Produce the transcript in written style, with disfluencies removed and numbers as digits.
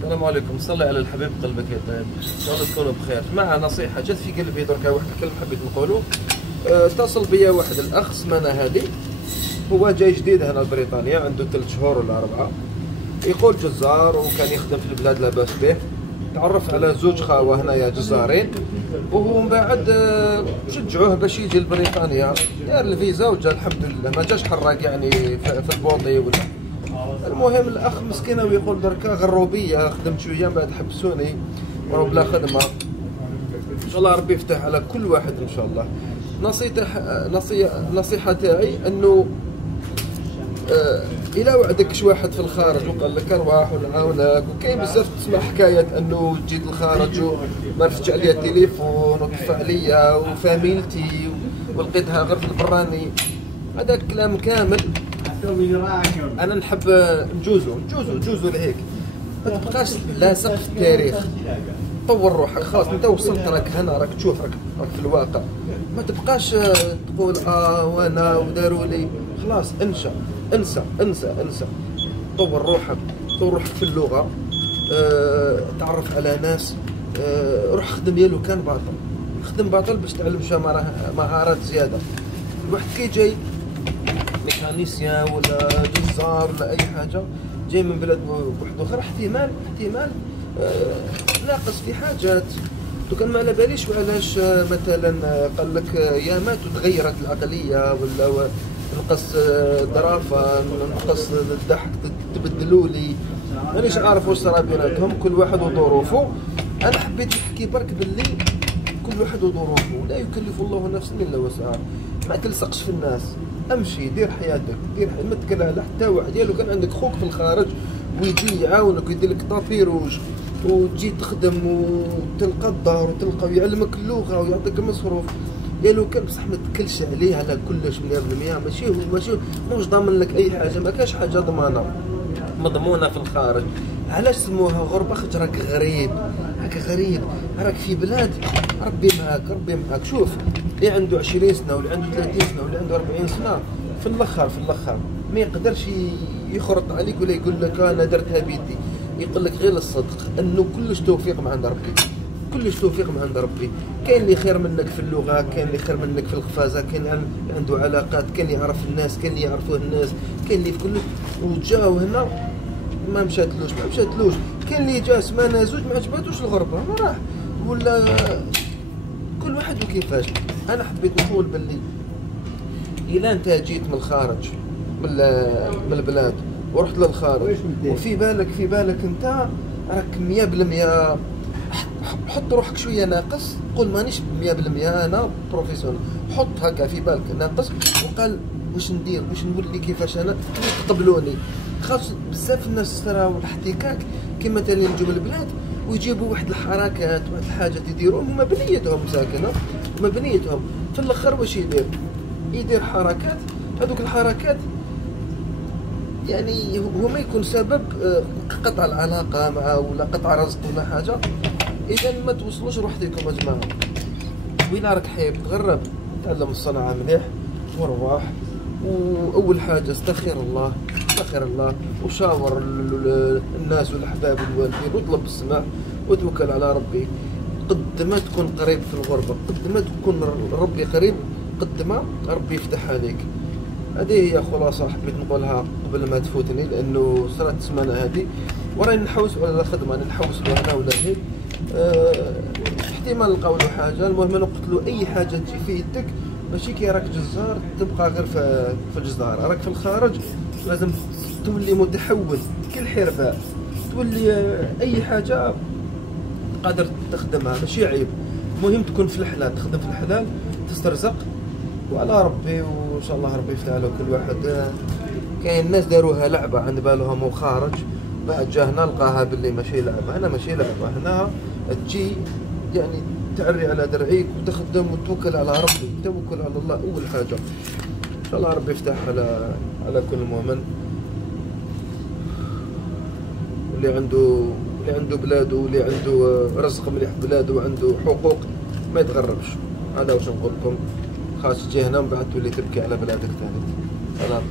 السلام عليكم. صلي على الحبيب قلبك يا طيب، ان شاء الله تكونوا بخير. مع نصيحه جات في قلبي دركا، واحد الكلمه حبيت نقولوا. اتصل بيا واحد الاخ سمانه هذه، هو جاي جديد هنا لبريطانيا، عنده 3 شهور ولا 4. يقول جزار وكان يخدم في البلاد لاباس به. تعرف على زوج خاوه هنايا جزارين، وهو من بعد شجعوه باش يجي لبريطانيا، دار الفيزا وجا الحمد لله، ما جاش حراق يعني في البوطي ولا. المهم الاخ مسكين ويقول دركا غروا بيا، خدمت شويه بعد حبسوني وراه بلا خدمه. ان شاء الله ربي يفتح على كل واحد ان شاء الله. نصيحه تاعي انه الى وعدك شي واحد في الخارج وقال لك ارواح ونعاونك، وكاين بزاف تسمع حكايات انه جيت للخارج وما رفتش عليا التليفون وطفى عليا وفاميلتي ولقيتها غير في البراني، هذا الكلام كامل انا نحب نجوزو لهيك. ما تبقاش لاصق في التاريخ، طور روحك خلاص، انت وصلت، راك هنا، راك تشوف، راك في الواقع. ما تبقاش تقول وانا وداروا لي، خلاص انسى. طور روحك في اللغه، تعرف على ناس، روح خدم يا لو كان باطل، خدم باطل باش تعلم شويه مهارات زياده. الواحد كي جاي ميكانيسيان ولا جزار ولا اي حاجه، جاي من بلاد واحد اخر، احتمال ناقص في حاجات. وكان ما على باليش وعلاش مثلا قال لك يا ما تغيرت العقليه، ولا نقص الظرافه، نقص الضحك، تبدلوا لي، مانيش عارف واش صرا بيناتهم، كل واحد وظروفه. انا حبيت نحكي برك باللي كل واحد وظروفه، لا يكلف الله نفسا الا وسعها. ما تلصقش في الناس، امشي دير حياتك، ما تكل على حتى واحد. لو كان عندك خوك في الخارج ويجي يعاونك ويدير لك طابيروج وتجي تخدم وتلقى الدار وتلقى ويعلمك اللغه ويعطيك مصروف، لو كان بصح ما تكلش عليه على كلش 100%. ماشي ماهوش ضامن لك اي حاجه، ما كاش حاجه ضمانه مضمونه في الخارج. علاش سموها غربه؟ خاطر راك غريب، راك في بلاد ربي معاك. شوف، اللي عنده 20 سنه واللي عنده 30 سنه واللي عنده 40 سنه، في الاخر ما يقدرش يخرط عليك ولا يقول لك انا درتها بيدي. يقول لك غير الصدق، انه كلش توفيق من عند ربي. كاين اللي خير منك في اللغه، كاين اللي خير منك في القفازه، كاين اللي عنده علاقات، كاين اللي يعرف الناس، كاين اللي يعرفوه الناس، كاين اللي في كل وجاو هنا ما مشاتلوش. كاين اللي جا سمانه زوج ما عجباتوش الغربه، ما راح، ولا كل واحد وكيفاش. انا حبيت نقول باللي الا انت جيت من الخارج، من البلاد ورحت للخارج، وفي بالك انت راك 100%، حط روحك شويه ناقص، قول مانيش 100% انا بروفيسيونال، حط هكا في بالك ناقص، وقال واش ندير، واش نولي، كيفاش انا يقبلوني. خاص بزاف الناس تراو الاحتكاك، كيما تاني نجوا من البلاد ويجيبوا واحد الحركات، واحد الحاجات يديروهم، هما بنيتهم مساكنه، هما بنيتهم في الاخر واش يدير حركات. هذوك الحركات يعني هو ما يكون سبب قطع العلاقه معه ولا قطع رزق ولا حاجه. اذا ما توصلوش روحكم يا جماعه. وين راك حايب تغرب، تعلم الصنعه مليح وارواح، واول حاجه استخير الله وشاور الناس والاحباب والوالدين، واطلب السماح وتوكل على ربي. قد ما تكون قريب في الغربه، قد ما تكون ربي قريب، قد ما ربي يفتح عليك. هذه هي خلاصه حبيت نقولها قبل ما تفوتني، لانه صارت السمانه هذه وراني نحوس على الخدمه، راني نحوس هنا ولا هيك. احتمال نلقاو له حاجه. المهم نقتلوا اي حاجه تجي في يدك، ماشي كي راك جزار تبقى غير في الجزاره، راك في الخارج لازم تولي متحول كالحرباء، تولي اي حاجه قادر تخدمها، ماشي عيب. المهم تكون في الحلال، تخدم في الحلال، تسترزق وعلى ربي، وان شاء الله ربي يفتح على كل واحد. كاين ناس داروها لعبه عند بالهم وخارج، بعد جا هنا لقاها باللي ماشي لعبه. هنا ماشي لعبه، هنا تجي يعني تعري على درعيك وتخدم وتوكل على ربي، توكل على الله اول حاجه. ان شاء الله ربي يفتح على كل مؤمن، واللي عنده بلاده، واللي عنده رزق مليح في بلاده وعنده حقوق ما يتغربش. هذا واش نقول لكم، خاص تجي هنا من بعد تولي تبكي على بلادك ثاني. سلام.